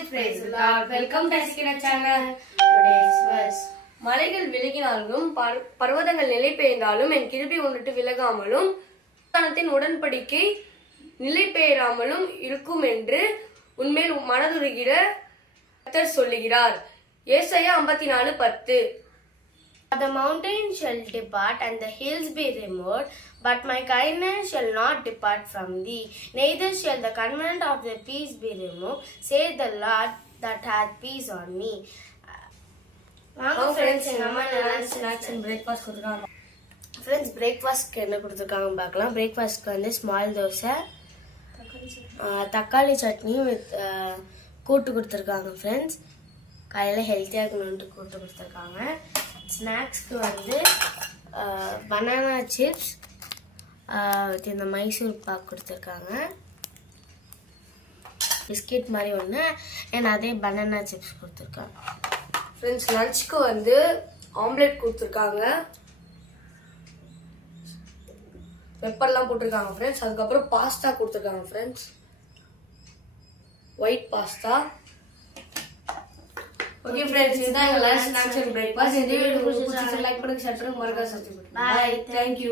friends, praise the Lord. Welcome to Asikina channel. Today's verse. மலைகள் விலகினாலும் பர்வதங்கள் நிலை பெயர்ந்தாலும் என் கிருபை ஒன்றுட்டு விலகாமலும் வானத்தின் உடன்படிக்கை நிலை பெயராமலும் இருக்கும் என்று உன்மேல் மனதுருகிற கர்த்தர் சொல்லுகிறார். ஏசாயா 54:10. The mountains shall depart and the hills be removed, but my kindness shall not depart from thee, neither shall the covenant of the peace be removed, saith the Lord that hath peace on me. Friends, எங்க அம்மா snacks and breakfast கொடுத்துருக்காங்க. Friends, பிரேக்ஃபாஸ்ட்க்கு என்ன கொடுத்துருக்காங்க பார்க்கலாம். பிரேக்ஃபாஸ்ட்க்கு வந்து small dosa, தக்காளி chutney with கூட்டு கொடுத்துருக்காங்க. ஃப்ரெண்ட்ஸ், காலையில் ஹெல்த்தியாக இருக்கணுன்ட்டு கூட்டு கொடுத்துருக்காங்க. ஸ்நாக்ஸ்க்கு வந்து பனானா சிப்ஸ் வித் இந்த மைசூர் பாக் கொடுத்துருக்காங்க. பிஸ்கெட் மாதிரி ஒன்று அண்ட் அதே பனானா சிப்ஸ் கொடுத்துருக்காங்க. ஃப்ரெண்ட்ஸ், லஞ்சுக்கு வந்து ஆம்லெட் கொடுத்துருக்காங்க, பெப்பர்லாம் போட்டிருக்காங்க. ஃப்ரெண்ட்ஸ், அதுக்கப்புறம் பாஸ்தா கொடுத்துருக்காங்க. Friends, white pasta. Okay friends, இதுதான் எங்க லஞ்ச் ஸ்நாக்ஸ் அண்ட் பிரேக்ஃபாஸ்ட். இந்த வீடியோ உங்களுக்கு பிடிச்சிருந்தா லைக் பண்ணுங்க, ஷேர் பண்ணுங்க, மறக்காம சப்ஸ்கிரைப் பண்ணுங்க. Bye, thank you.